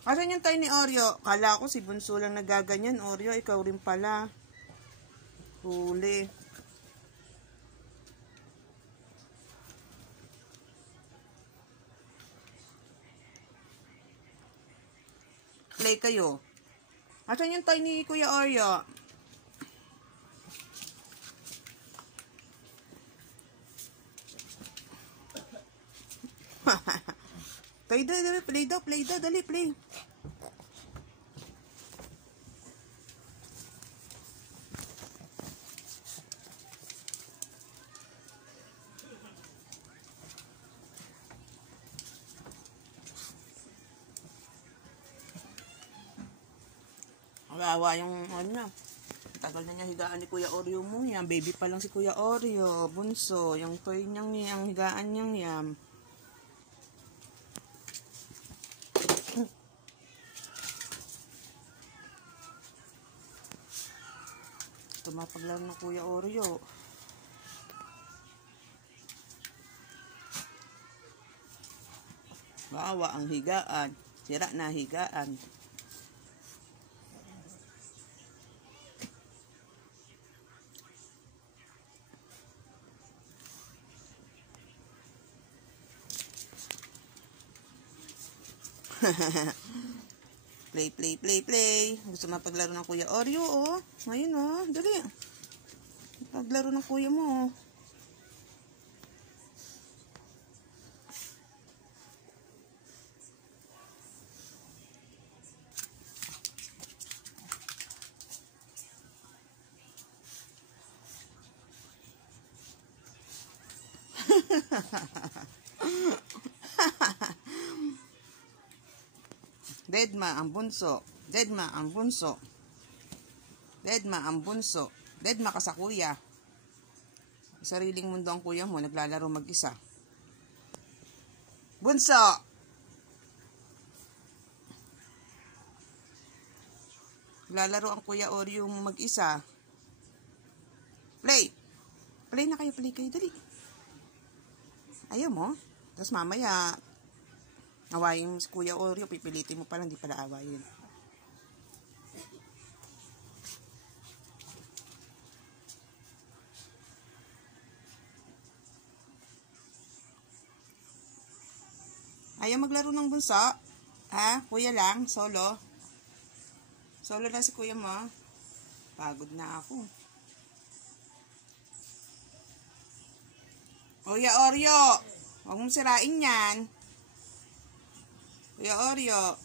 Asan yung tiny Oreo? Kala ko si Bunso lang nagaganyan. Oreo, ikaw rin pala. Huli. Play kayo. Asan yung tiny Kuya Oreo? Play daw, play daw, dali, play. Kawawa yung ano. Tagal na niya higaan ni Kuya Oreo mo yan. Baby pa lang si Kuya Oreo. Bunso, yung toy niyang yang higaan niyang yan. Tumapaglaro ng Kuya Oreo. Bawa ang higaan. Sira na higaan. Play. Gusto mapaglaro ng Kuya Oreo, oh. Ngayon, oh. Dali. Paglaro ng kuya mo, oh. Deadma ang bunso. Deadma ang bunso. Deadma ang bunso. Deadma ka sa kuya. Sariling mundo ang kuya mo. Naglalaro mag-isa. Bunso! Naglalaro ang Kuya Oreo mag-isa. Play! Play na kayo, dali. Ayaw mo? Tapos mamaya, awayin mo si Kuya Oreo, pipilitin mo pala, hindi pala awayin. Ayaw maglaro ng bunso? Ha? Kuya lang? Solo? Solo lang si kuya mo? Pagod na ako. Kuya Oreo! Huwag mong sirain yan. Kuya Oreo.